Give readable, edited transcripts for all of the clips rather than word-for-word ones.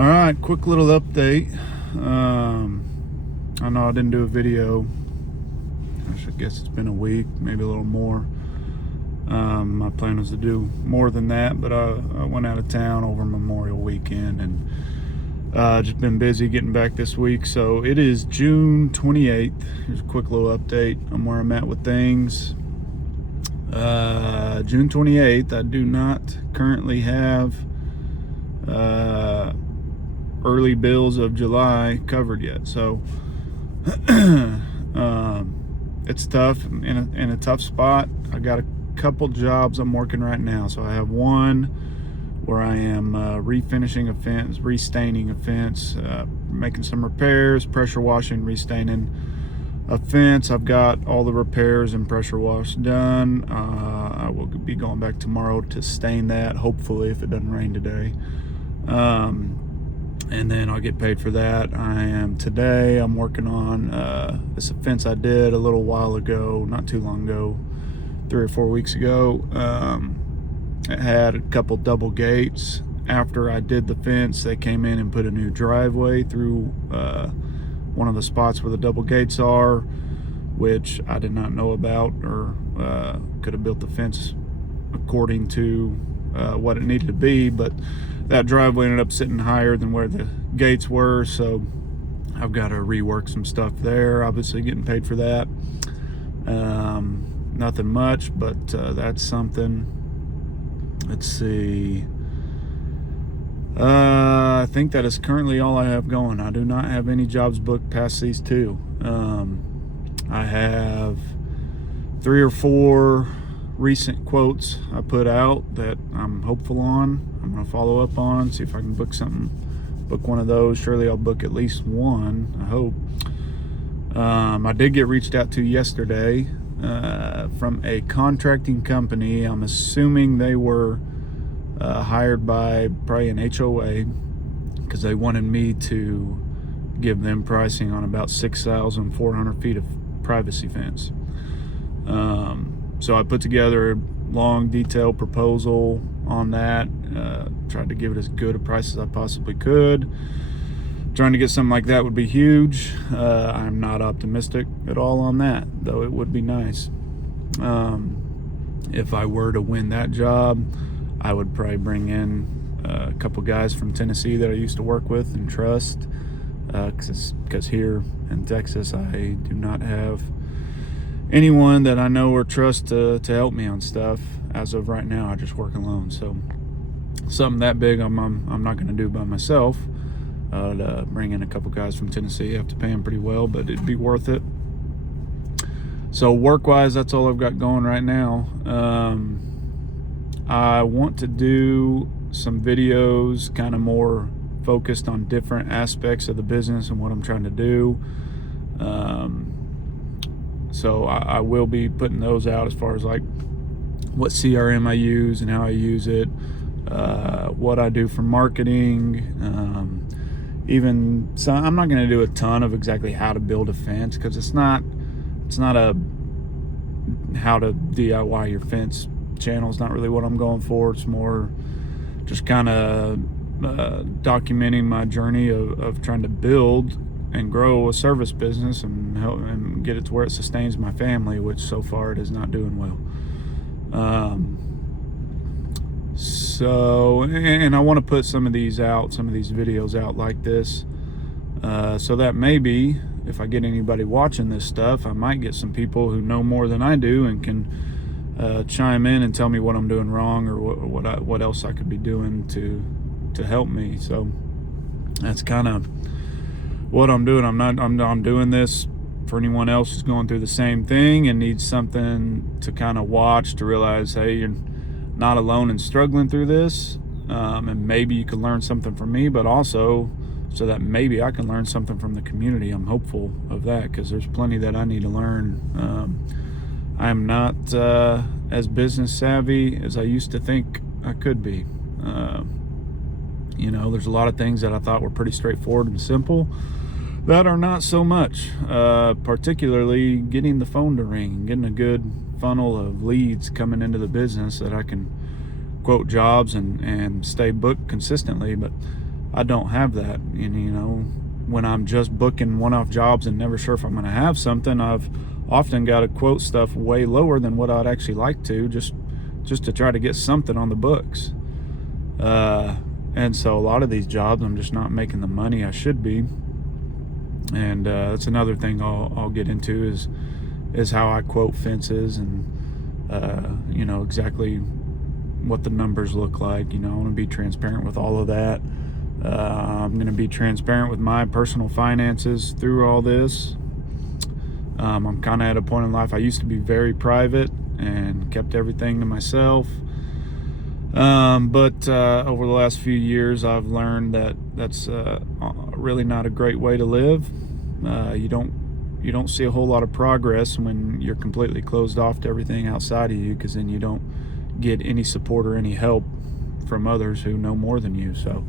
All right, quick little update. I know I didn't do a video. I guess it's been a week, maybe a little more. My plan was to do more than that, but I went out of town over Memorial Weekend and just been busy getting back this week. So it is June 28th. Here's a quick little update on where I'm at with things. June 28th, I do not currently have early bills of July covered yet. So it's tough, in a tough spot. I got a couple jobs I'm working right now. So I have one where I am refinishing a fence, restaining a fence, making some repairs, pressure washing, restaining a fence. I've got all the repairs and pressure wash done. I will be going back tomorrow to stain that, hopefully, if it doesn't rain today. And then I'll get paid for that. Today I'm working on this fence I did a little while ago, not too long ago, 3 or 4 weeks ago. It had a couple double gates. After I did the fence, they came in and put a new driveway through one of the spots where the double gates are, which I did not know about, or could have built the fence according to what it needed to be, but that driveway ended up sitting higher than where the gates were, so I've got to rework some stuff there. Obviously getting paid for that. Nothing much, but that's something. Let's see. I think that is currently all I have going. I do not have any jobs booked past these two. I have 3 or 4 recent quotes I put out that I'm hopeful on. I'm going to follow up on, see if I can book one of those. Surely I'll book at least one, I hope. I did get reached out to yesterday from a contracting company. I'm assuming they were hired by probably an HOA, because they wanted me to give them pricing on about 6,400 feet of privacy fence. So I put together a long, detailed proposal on that. Tried to give it as good a price as I possibly could. Trying to get something like that would be huge. I'm not optimistic at all on that, though it would be nice. If I were to win that job, I would probably bring in a couple guys from Tennessee that I used to work with and trust, because here in Texas I do not have anyone that I know or trust to help me on stuff. As of right now, I just work alone. So something that big I'm not going to do by myself. To bring in a couple guys from Tennessee. I have to pay them pretty well, but it'd be worth it. So work-wise, that's all I've got going right now. I want to do some videos kind of more focused on different aspects of the business and what I'm trying to do. So I will be putting those out, as far as like what CRM I use and how I use it, what I do for marketing. So I'm not going to do a ton of exactly how to build a fence, because it's not a how to DIY your fence channel. It's not really what I'm going for. It's more just kind of documenting my journey of trying to build and grow a service business and help and get it to where it sustains my family, which so far it is not doing well. So, and I want to put some of these videos out like this, so that maybe if I get anybody watching this stuff, I might get some people who know more than I do and can chime in and tell me what I'm doing wrong, or what else I could be doing to help me. So that's kind of what I'm doing. I'm doing this for anyone else who's going through the same thing and needs something to kind of watch to realize, hey, you're not alone in struggling through this, and maybe you can learn something from me, but also so that maybe I can learn something from the community. I'm hopeful of that, because there's plenty that I need to learn. I'm not as business savvy as I used to think I could be. There's a lot of things that I thought were pretty straightforward and simple that are not so much, particularly getting the phone to ring, getting a good funnel of leads coming into the business that I can quote jobs and stay booked consistently. But I don't have that. And you know, when I'm just booking one-off jobs and never sure if I'm going to have something, I've often got to quote stuff way lower than what I'd actually like to, just to try to get something on the books. And so a lot of these jobs, I'm just not making the money I should be. And that's another thing I'll get into is how I quote fences, and you know, exactly what the numbers look like. You know, I want to be transparent with all of that. I'm going to be transparent with my personal finances through all this. I'm kind of at a point in life, I used to be very private and kept everything to myself. But over the last few years, I've learned that that's really not a great way to live. You don't see a whole lot of progress when you're completely closed off to everything outside of you, because then you don't get any support or any help from others who know more than you. So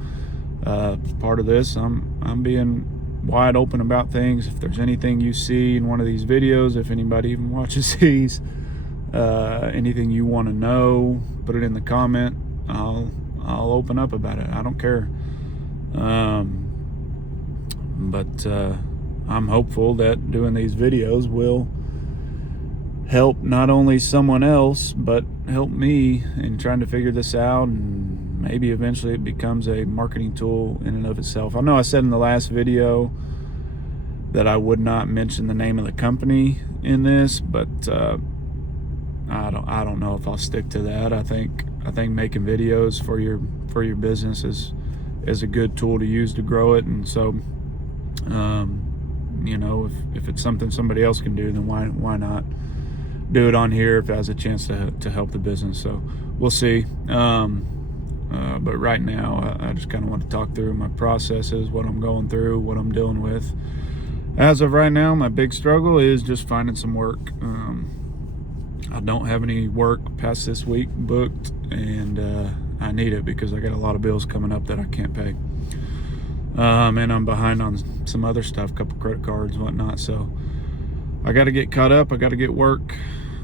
part of this, I'm being wide open about things. If there's anything you see in one of these videos, if anybody even watches these, anything you want to know, put it in the comment. I'll open up about it. I don't care. But I'm hopeful that doing these videos will help not only someone else, but help me in trying to figure this out, and maybe eventually it becomes a marketing tool in and of itself. I know I said in the last video that I would not mention the name of the company in this, but I don't know if I'll stick to that. I think making videos for your business is a good tool to use to grow it, and so you know, if it's something somebody else can do, then why not do it on here if it has a chance to help the business. So we'll see. But right now, I just kind of want to talk through my processes, what I'm going through, what I'm dealing with. As of right now, my big struggle is just finding some work. I don't have any work past this week booked, and I need it because I got a lot of bills coming up that I can't pay. And I'm behind on some other stuff, a couple credit cards and whatnot. So I got to get caught up. I got to get work.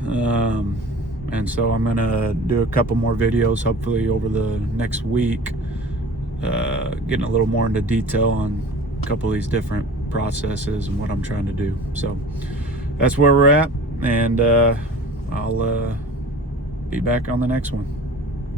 And so I'm going to do a couple more videos, hopefully over the next week, getting a little more into detail on a couple of these different processes and what I'm trying to do. So that's where we're at, and I'll be back on the next one.